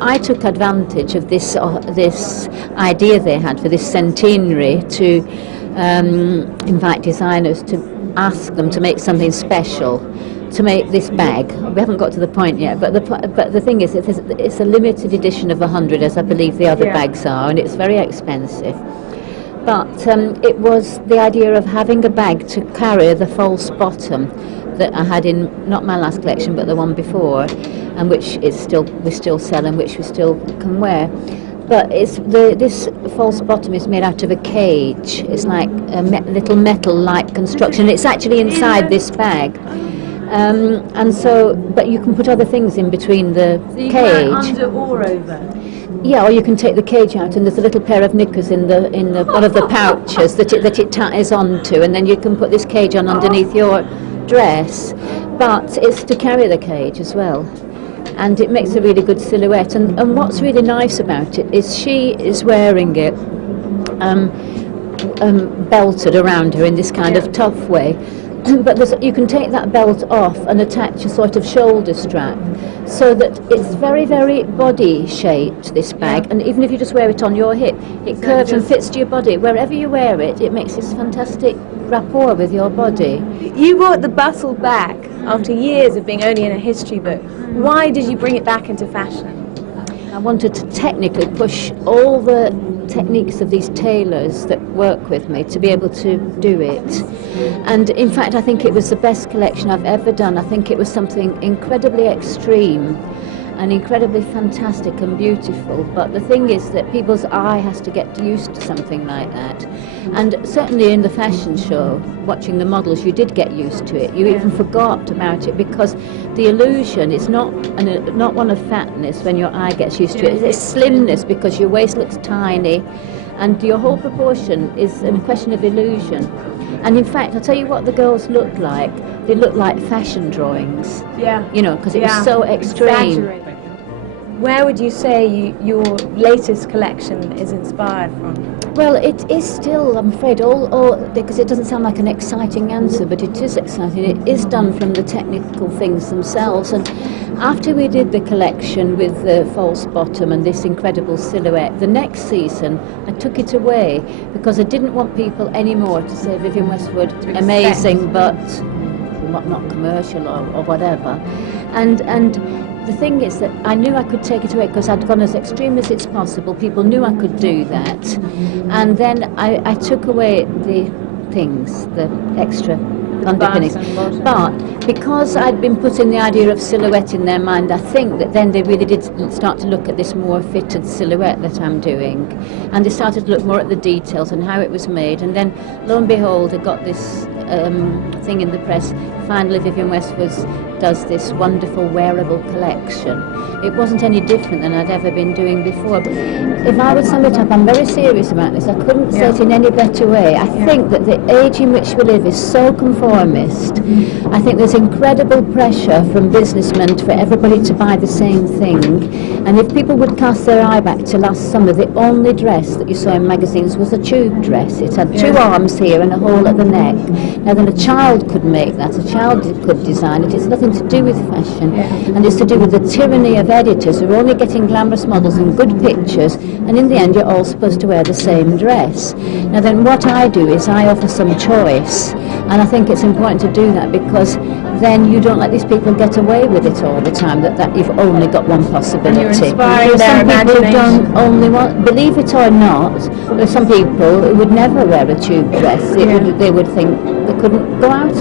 I took advantage of this idea they had for this centenary to invite designers to ask them to make something special, to make this bag. We haven't got to the point yet, but the thing is, it's a limited edition of 100, as I believe the other bags are, and it's very expensive. But it was the idea of having a bag to carry the false bottom that I had in not my last collection but the one before, and which we still sell and which we still can wear. But this false bottom is made out of a cage. It's like a little metal-like construction. It's actually inside this bag. And so, but you can put other things in between the cage. So under or over? Yeah, or you can take the cage out, and there's a little pair of knickers in the one of the pouches that it ties onto, and then you can put this cage on underneath your dress. But it's to carry the cage as well, and it makes a really good silhouette. And what's really nice about it is she is wearing it belted around her in this kind of tough way. But you can take that belt off and attach a sort of shoulder strap, so that it's very, very body shaped, this bag, and even if you just wear it on your hip, it curves and fits to your body. Wherever you wear it, it makes this fantastic rapport with your body. You bought the Bustle bag after years of being only in a history book. Why did you bring it back into fashion? I wanted to technically push all the techniques of these tailors that work with me to be able to do it. And in fact, I think it was the best collection I've ever done. I think it was something incredibly extreme and incredibly fantastic and beautiful. But the thing is that people's eye has to get used to something like that. And certainly in the fashion show, watching the models, you did get used to it. You even forgot about it, because the illusion is not one of fatness when your eye gets used to it. It's slimness, because your waist looks tiny and your whole proportion is a question of illusion. And in fact, I'll tell you what the girls looked like. They looked like fashion drawings. Yeah. You know, because it was so extreme. Where would you say your latest collection is inspired from? Well, it is still, I'm afraid, all because it doesn't sound like an exciting answer, but it is exciting. It is done from the technical things themselves. And after we did the collection with the false bottom and this incredible silhouette, the next season I took it away because I didn't want people anymore to say Vivienne Westwood, amazing, but not commercial or whatever. And the thing is that I knew I could take it away because I'd gone as extreme as it's possible. People knew I could do that. And then I took away the things, the extra underpinnings. But because I'd been putting the idea of silhouette in their mind, I think that then they really did start to look at this more fitted silhouette that I'm doing. And they started to look more at the details and how it was made. And then, lo and behold, I got this thing in the press. Finally, Vivienne Westwood does this wonderful wearable collection. It wasn't any different than I'd ever been doing before. But if I would sum it up, I'm very serious about this. I couldn't say it in any better way. I think that the age in which we live is so conformist. I think there's incredible pressure from businessmen for everybody to buy the same thing. And if people would cast their eye back to last summer, the only dress that you saw in magazines was a tube dress. It had two arms here and a hole at the neck. Now then, a child could make that. A child could design it. It's nothing to do with fashion, and it's to do with the tyranny of editors who are only getting glamorous models and good pictures, and in the end you're all supposed to wear the same dress. Now then, what I do is I offer some choice, and I think it's important to do that, because then you don't let these people get away with it all the time, that you've only got one possibility. You're inspiring their some people imagination. don't only want, believe it or not, there are some people who would never wear a tube dress. They would think they couldn't go out